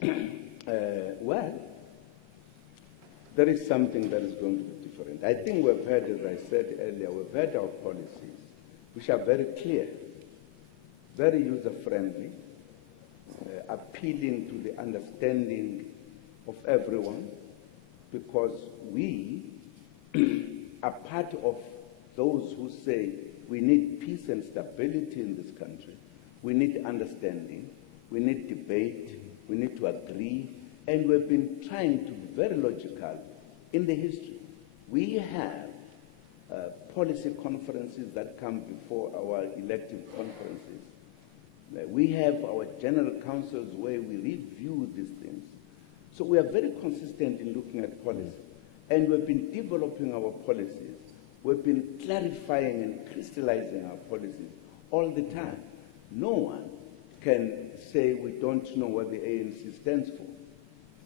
Well, there is something that is going to be different. I think we've heard, as I said earlier, we've heard our policies, which are very clear, very user-friendly, appealing to the understanding of everyone, because we are part of those who say we need peace and stability in this country. We need understanding, we need debate, we need to agree, and we've been trying to be very logical in the history. We have policy conferences that come before our elective conferences. We have our general councils where we review these things. So we are very consistent in looking at policy. And we've been developing our policies. We've been clarifying and crystallizing our policies all the time. No one can say we don't know what the ANC stands for.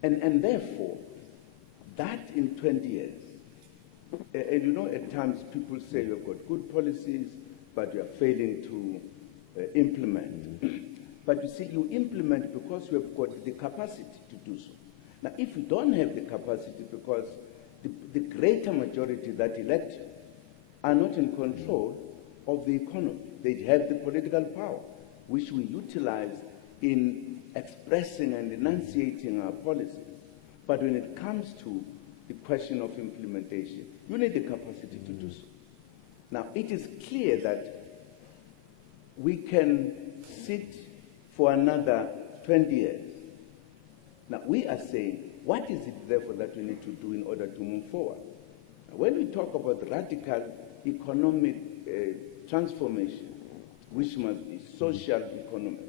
And therefore, that in 20 years, and you know, at times people say you've got good policies, but you are failing to implement. But you see, you implement because you have got the capacity to do so. Now, if you don't have the capacity, because the greater majority that elect you are not in control of the economy. They have the political power, which we utilize in expressing and enunciating our policies. But when it comes to the question of implementation, you need the capacity to do so. Now, it is clear that we can sit for another 20 years. Now, we are saying, what is it therefore that we need to do in order to move forward? Now, when we talk about radical economic transformation, which must be social economic,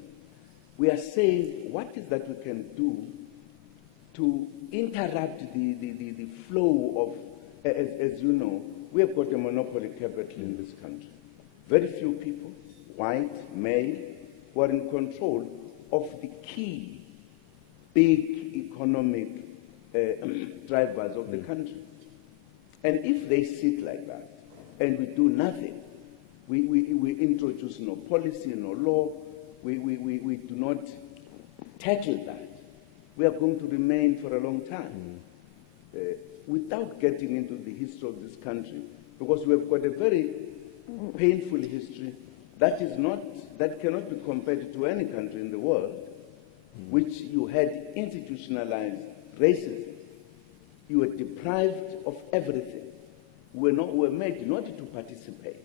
we are saying, what is that we can do to interrupt the flow of, as you know, we have got a monopoly capital in this country. Very few people, white, male, who are in control of the key big economic drivers of the country. And if they sit like that and we do nothing, we introduce no policy, no law, we do not tackle that, we are going to remain for a long time without getting into the history of this country, because we have got a very painful history that cannot be compared to any country in the world, which you had institutionalized racism. You were deprived of everything. We were made not to participate.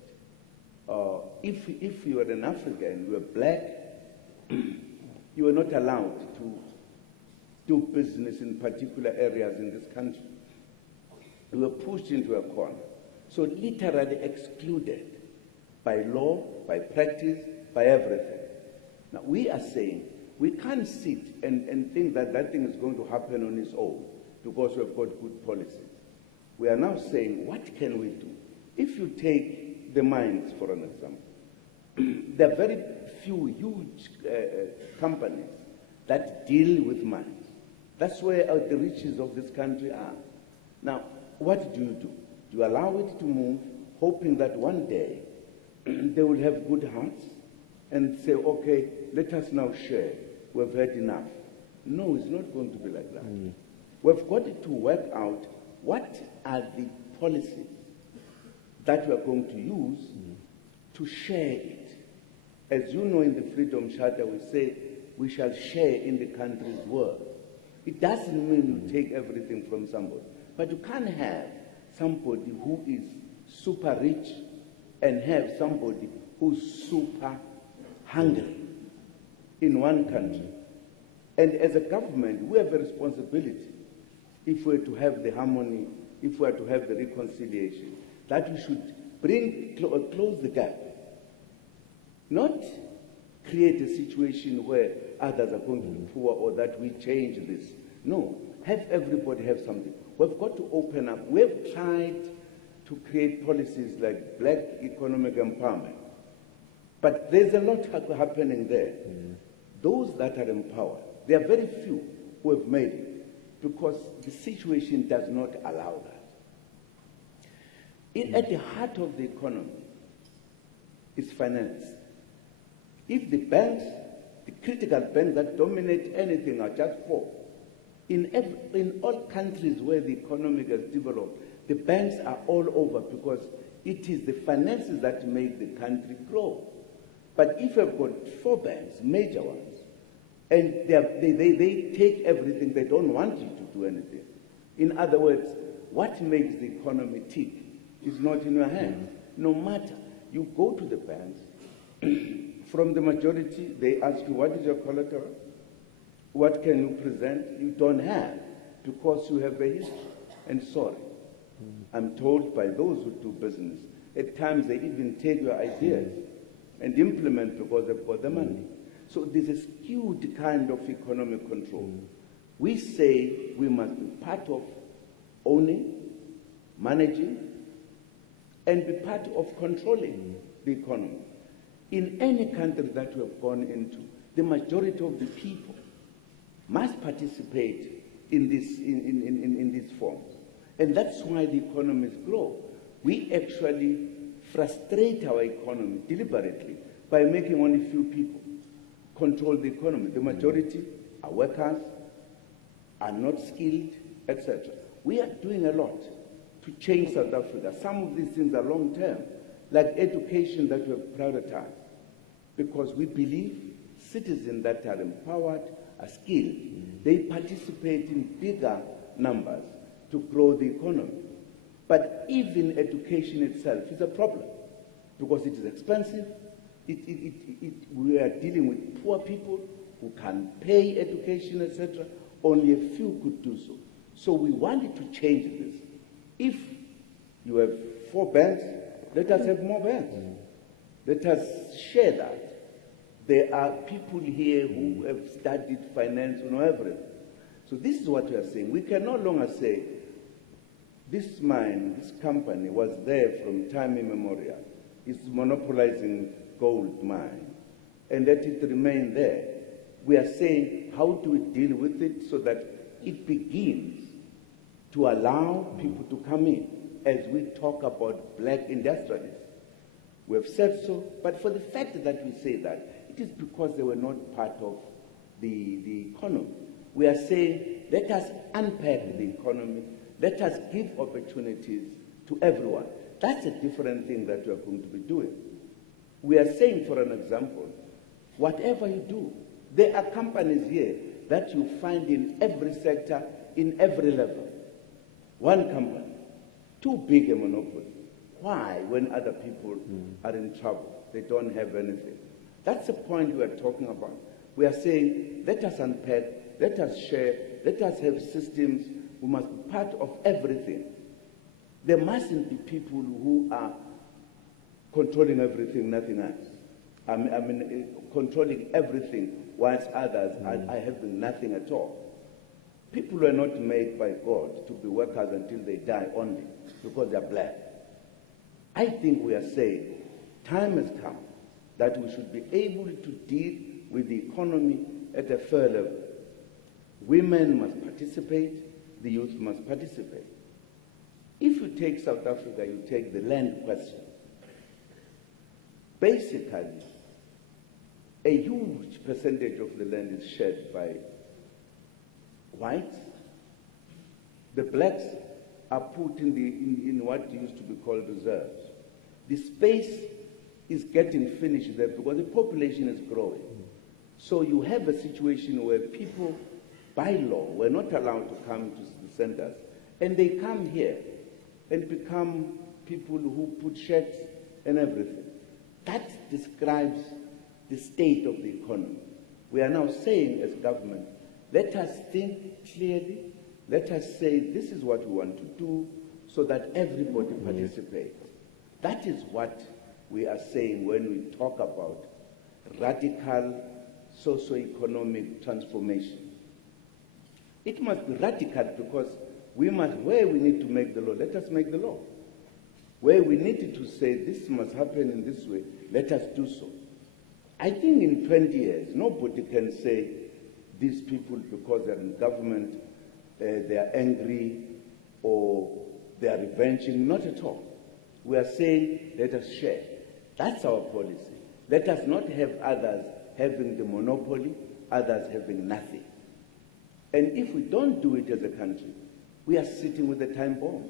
If you were an African, you were black, you were not allowed to do business in particular areas in this country. You were pushed into a corner. So literally excluded by law, by practice, by everything. Now we are saying we can't sit and think that that thing is going to happen on its own because we've got good policies. We are now saying, what can we do? If you take the mines, for an example, there are very few huge companies that deal with mines. That's where the riches of this country are. Now, what do? Do you allow it to move, hoping that one day they will have good hearts and say, okay, let us now share. We've had enough. No, it's not going to be like that. We've got to work out what are the policies that we are going to use to share it. As you know, in the Freedom Charter, we say we shall share in the country's wealth. It doesn't mean you take everything from somebody. But you can't have somebody who is super rich and have somebody who's super hungry in one country. And as a government, we have a responsibility, if we're to have the harmony, if we're to have the reconciliation, that we should close the gap. Not create a situation where others are going to be poor or that we change this. No, have everybody have something. We've got to open up. We've tried to create policies like black economic empowerment. But there's a lot happening there. Those that are empowered, there are very few who have made it because the situation does not allow that. At the heart of the economy is finance. If the banks, the critical banks that dominate anything are just 4. In all countries where the economy has developed, the banks are all over because it is the finances that make the country grow. But if you've got 4 banks, major ones, and they take everything, they don't want you to do anything. In other words, what makes the economy tick is not in your hands. No matter. You go to the banks, from the majority, they ask you, what is your collateral? What can you present? You don't have, because you have a history. And sorry, I'm told by those who do business, at times they even take your ideas and implement because they've got the money. So there's a skewed kind of economic control. We say we must be part of owning, managing, and be part of controlling the economy. In any country that we have gone into, the majority of the people must participate in these forms. And that's why the economies grow. We actually frustrate our economy deliberately by making only few people control the economy. The majority are workers, are not skilled, etc. We are doing a lot to change South Africa. Some of these things are long term, like education that we have prioritized, because we believe citizens that are empowered, are skilled, they participate in bigger numbers to grow the economy. But even education itself is a problem, because it is expensive. We are dealing with poor people who can pay education, etc. Only a few could do so. So we wanted to change this. If you have 4 banks, let us have more banks. Let us share that. There are people here who have studied finance and know everything. So this is what we are saying. We can no longer say, this mine, this company was there from time immemorial. It's monopolizing gold mine, and let it remain there. We are saying, how do we deal with it so that it begins to allow people to come in, as we talk about black industrialists. We have said so, but for the fact that we say that, it is because they were not part of the economy. We are saying, let us unpack the economy, let us give opportunities to everyone. That's a different thing that we are going to be doing. We are saying, for an example, whatever you do, there are companies here that you find in every sector, in every level. One company, too big a monopoly. Why, when other people are in trouble, they don't have anything? That's the point we are talking about. We are saying, let us unpack, let us share, let us have systems. We must be part of everything. There mustn't be people who are controlling everything, nothing else. I mean controlling everything, whilst others are having nothing at all. People were not made by God to be workers until they die only, because they are black. I think we are saying time has come that we should be able to deal with the economy at a fair level. Women must participate, the youth must participate. If you take South Africa, you take the land question. Basically, a huge percentage of the land is shared by whites. The blacks are put in what used to be called reserves. The space is getting finished there because the population is growing. So you have a situation where people, by law, were not allowed to come to the centers, and they come here and become people who put sheds and everything. That describes the state of the economy. We are now saying as government, let us think clearly, let us say this is what we want to do so that everybody participates. That is what we are saying when we talk about radical socio-economic transformation. It must be radical because we must, where we need to make the law, let us make the law. Where we need to say this must happen in this way, let us do so. I think in 20 years, nobody can say these people, because they're in government, they are angry or they are revenging. Not at all. We are saying, let us share. That's our policy. Let us not have others having the monopoly, others having nothing. And if we don't do it as a country, we are sitting with a time bomb.